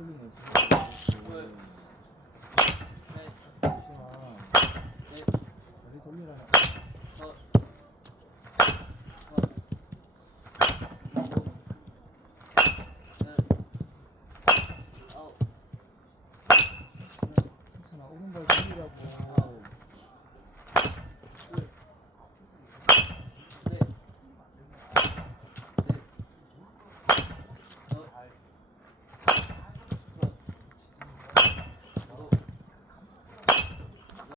틀리네 지금. 둘, 셋, 잠시만. 넷, 다시 돌리라. 다섯, 여섯, 일곱, 여덟, 아홉. 괜찮아. 오른발 돌리라고.